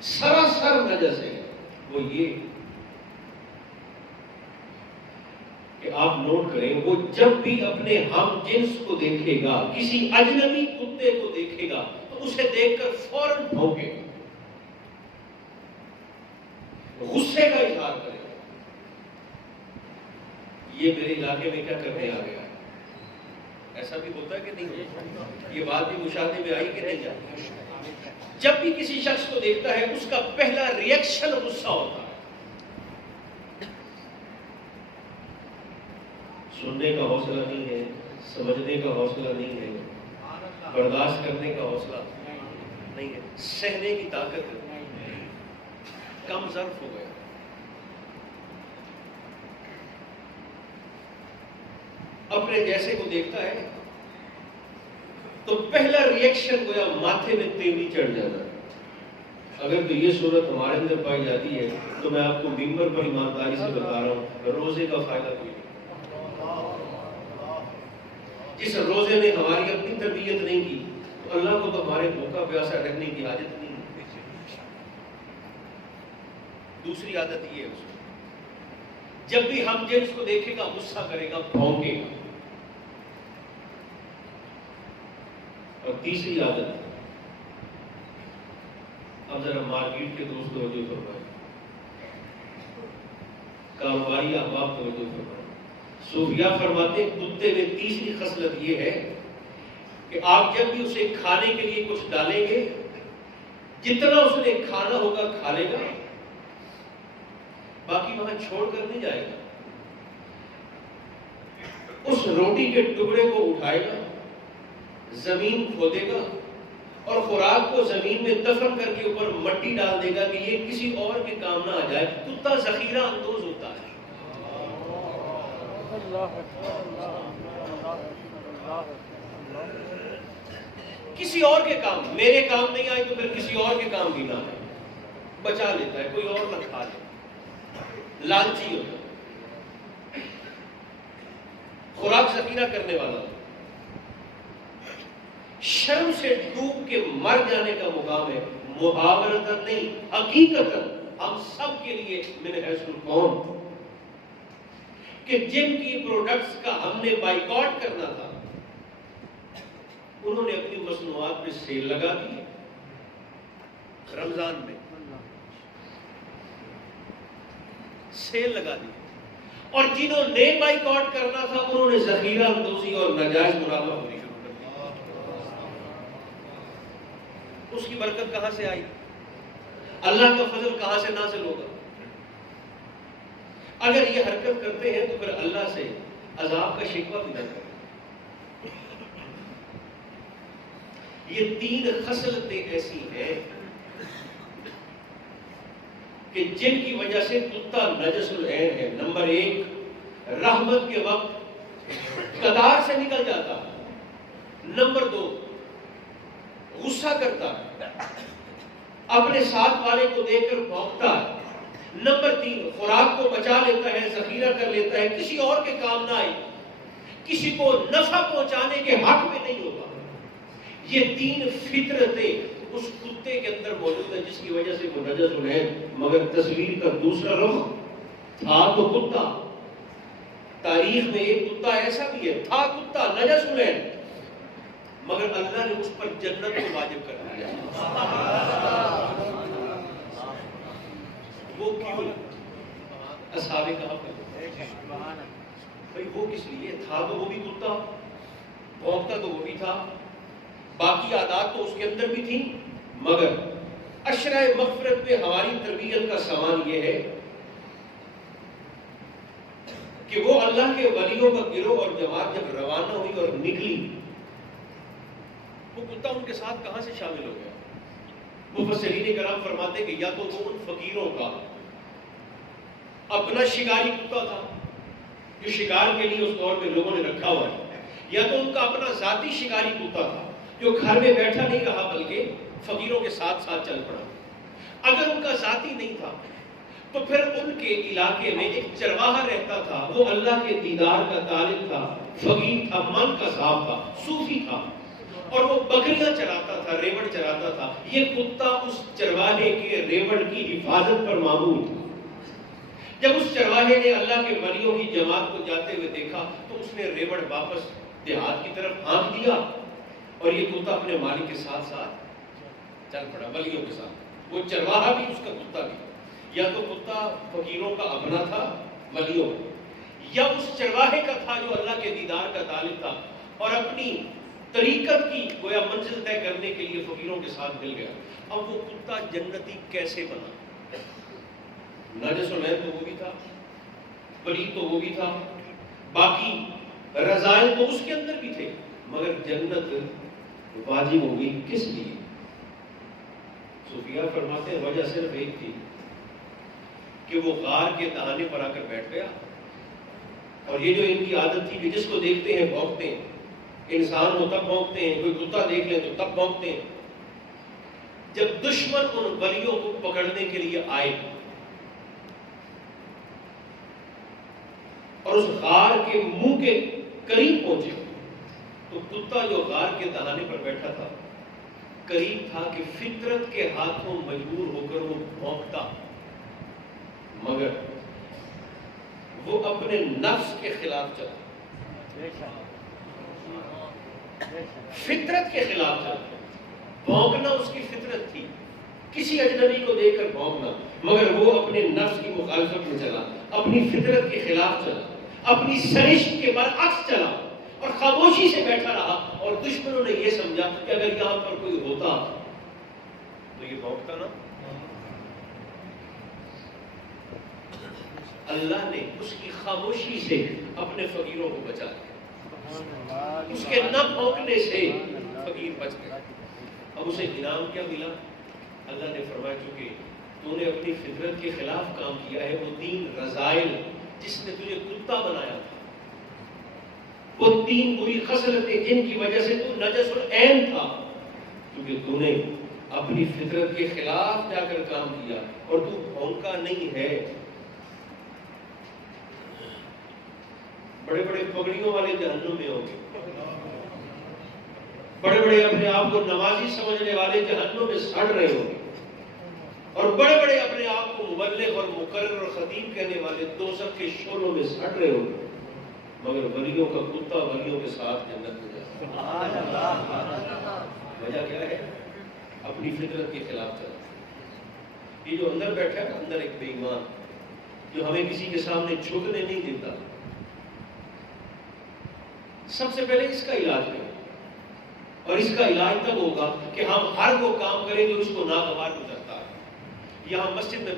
سراسر نجس ہے، وہ یہ کہ آپ نوٹ کریں، وہ جب بھی اپنے ہم جنس کو دیکھے گا، کسی اجنبی کتے کو دیکھے گا تو اسے دیکھ کر فوراً بھونکے گا، غصے کا اظہار کرے گا، یہ میرے علاقے میں کیا کرنے آ گیا ہے؟ ایسا بھی ہوتا ہے کہ نہیں ہوتا؟ یہ بات بھی مشاہدے میں آئی کہ نہیں آئی؟ جب بھی کسی شخص کو دیکھتا ہے اس کا پہلا ریئیکشن غصہ ہوتا ہے، سننے کا حوصلہ نہیں ہے، سمجھنے کا حوصلہ نہیں ہے، برداشت کرنے کا حوصلہ نہیں ہے، سہنے کی طاقت کم ظرف ہو گیا۔ اپنے جیسے کو دیکھتا ہے تو پہلا ریئیکشن گویا ماتھے میں تیوری چڑھ جاتا ہے۔ اگر تو یہ صورت ہمارے اندر پائی جاتی ہے تو میں آپ کو ممبر پر ایمانداری سے بتا رہا ہوں، روزے کا فائدہ کوئی نہیں۔ جس روزے نے ہماری اپنی تربیت نہیں کی تو اللہ کو تو ہمارے بھوکا پیاسا رہنے کی عادت نہیں ہے۔ دوسری عادت یہ ہے اس کو، جب بھی ہم جنس کو دیکھے گا غصہ کرے گا، بھونکے گا۔ اور تیسری عادت، اب ذرا مارکیٹ کے دوست توجہ فرمائیں، کاروباری احباب توجہ فرمائیں، صوفیاء فرماتے ہیں کتے میں تیسری خصلت یہ ہے کہ آپ جب بھی اسے کھانے کے لیے کچھ ڈالیں گے، جتنا اس نے کھانا ہوگا کھا لے گا، باقی وہاں چھوڑ کر نہیں جائے گا، اس روٹی کے ٹکڑے کو اٹھائے گا، زمین کھودے گا اور خوراک کو زمین میں دفن کر کے اوپر مٹی ڈال دے گا کہ یہ کسی اور کے کام نہ آ جائے۔ کتا ذخیرہ اندوز ہوتا ہے، کسی اور کے کام، میرے کام نہیں آئے تو پھر کسی اور کے کام بھی نہ آئے، بچا لیتا ہے، کوئی اور نہ کھا لے، لالچی ہوتا ہے، خوراک ذخیرہ کرنے والا، شرم سے ڈوب کے مر جانے کا مقام ہے، محاورتاً نہیں، حقیقتاً ہم سب کے لیے من حیث القوم، کہ جن کی پروڈکٹس کا ہم نے بائیکاٹ کرنا تھا انہوں نے اپنی مصنوعات پہ سیل لگا دی رمضان میں، سیل لگا دی، اور جنہوں نے بائیکاٹ کرنا تھا انہوں نے ذخیرہ اندوزی اور ناجائز منافع ہونی شروع کر دی۔ اس کی برکت کہاں سے آئی؟ اللہ کا فضل کہاں سے نازل ہوگا؟ اگر یہ حرکت کرتے ہیں تو پھر اللہ سے عذاب کا شکوہ بھی نہ کریں۔ یہ تین خصلتیں ایسی ہیں کہ جن کی وجہ سے کتا نجس العین ہے۔ نمبر ایک، رحمت کے وقت قطار سے نکل جاتا۔ نمبر دو، غصہ کرتا، اپنے ساتھ والے کو دیکھ کر بھونکتا۔ نمبر تین، خوراک کو بچا لیتا ہے، ذخیرہ کر لیتا ہے، کسی اور کے کام نہ آئے، کسی کو نفع پہنچانے کے حق میں نہیں ہوگا۔ یہ تین فطرتیں اس کتے کے اندر موجود ہیں جس کی وجہ سے وہ نجس العین۔ مگر تصویر کا دوسرا رخ تھا تو کتا، تاریخ میں ایک کتا ایسا بھی ہے، تھا کتا نجس العین، مگر اللہ نے اس پر جنت کو واجب کر دیا۔ وہ کیوں؟ اصحاب کہف، بھائی وہ کس لیے تھا؟ تو وہ بھی کتا، بھونکتا تو وہ بھی تھا، باقی عادات تو اس کے اندر بھی تھیں، مگر عشرہ مغفرت میں ہماری تربیت کا سامان یہ ہے کہ وہ اللہ کے ولیوں کا گروہ اور جماعت جب روانہ ہوئی اور نکلی، وہ کتا ان کے ساتھ کہاں سے شامل ہو گیا؟ مفسرین کرام فرماتے کہ یا تو وہ ان فقیروں کا اپنا شکاری کتا تھا جو شکار کے لیے اس دور میں لوگوں نے رکھا ہوا ہے، یا تو ان کا اپنا ذاتی شکاری کتا تھا جو گھر میں بیٹھا نہیں رہا بلکہ فقیروں کے ساتھ ساتھ چل پڑا۔ اگر ان کا ذاتی نہیں تھا تو پھر ان کے علاقے میں ایک چرواہا رہتا تھا، وہ اللہ کے دیدار کا طالب تھا، فقیر تھا، من کا صاحب تھا، صوفی تھا، اور وہ بکریاں چراتا تھا، ریوڑ چراتا تھا. یہ کتا اس چرواہے کے ریوڑ کی حفاظت پر معمول تھا. جب اس چرواہے نے اللہ کے ولیوں کی جماعت کو جاتے ہوئے دیکھا تو اس نے ریوڑ واپس دیہات کی طرف ہانک دیا اور یہ کتا اپنے مالک کے ساتھ ساتھ چل پڑا، ولیوں کے ساتھ. وہ چرواہا بھی اس کا کتا بھی. یا تو کتا فقیروں کا اپنا تھا ولیوں، یا اس چرواہے کا تھا جو اللہ کے دیدار کا طالب تھا اور اپنی طریقت کی گویا منزل طے کرنے کے لیے فقیروں کے ساتھ مل گیا. اب وہ کتا جنتی کیسے بنا؟ نجس العین تو وہ بھی تھا، پلید تو وہ بھی تھا، باقی رذائل تو اس کے اندر بھی تھے، مگر جنت واجب ہو گئی کس لیے؟ صوفیاء فرماتے ہیں وجہ صرف ایک تھی کہ وہ غار کے دہانے پر آ کر بیٹھ گیا. اور یہ جو ان کی عادت تھی کہ جس کو دیکھتے ہیں بھونکتے ہیں، انسان ہو تب بھونکتے ہیں، کوئی کتا دیکھ لیں تو تب بھونکتے ہیں. جب دشمن ان ولیوں کو پکڑنے کے لیے آئے اور اس غار کے منہ کے قریب پہنچے تو کتا جو غار کے دہانے پر بیٹھا تھا قریب تھا کہ فطرت کے ہاتھوں مجبور ہو کر وہ بھونکتا، مگر وہ اپنے نفس کے خلاف چلا، فطرت کے خلاف چلا. بھونکنا اس کی فطرت تھی، کسی اجنبی کو دیکھ کر بھونکنا، مگر وہ اپنے نفس کی مخالفت میں چلا، اپنی فطرت کے خلاف چلا، اپنی سرشت کے برعکس چلا اور خاموشی سے بیٹھا رہا. اور دشمنوں نے یہ سمجھا کہ اگر یہاں پر کوئی ہوتا تو یہ بھونکتا نا. اللہ نے اس کی خاموشی سے اپنے فقیروں کو بچا لیا، اس کے نہ بھونکنے سے فقیر بچ گئے. اب اسے انعام کیا ملا؟ اللہ نے فرمایا چونکہ تو نے اپنی فطرت کے خلاف کام کیا ہے، وہ 3 رذائل جس نے تجھے کتا بنایا تھا، وہ 3 بری خصلتیں جن کی وجہ سے تو نجس العین تھا، کیونکہ تو نے اپنی فطرت کے خلاف جا کر کام کیا اور تو بھونکا نہیں ہے. بڑے بڑے پگڑیوں والے جہنم میں ہوں گے، بڑے بڑے اپنے آپ کو نمازی سمجھنے والے جہنم میں سڑ رہے ہوں گے، اور بڑے بڑے اپنے آپ کو مبلغ اور مقرر اور خطیب کہنے والے دوزخ کے شعلوں میں سڑ رہے ہوں گے، مگر ولیوں کا کتا ولیوں کے ساتھ جنت میں جائے. وجہ کیا ہے؟ اپنی فطرت کے خلاف چلا. یہ جو اندر بیٹھا ہے نا، اندر ایک بے ایمان جو ہمیں کسی کے سامنے جھکنے نہیں دیتا، سب سے پہلے اس کا علاج کریں. اور اس کا علاج تب ہوگا کہ ہم ہر وہ کام کریں جو اس کو ناگوار گزرتا ہے. یہاں مسجد میں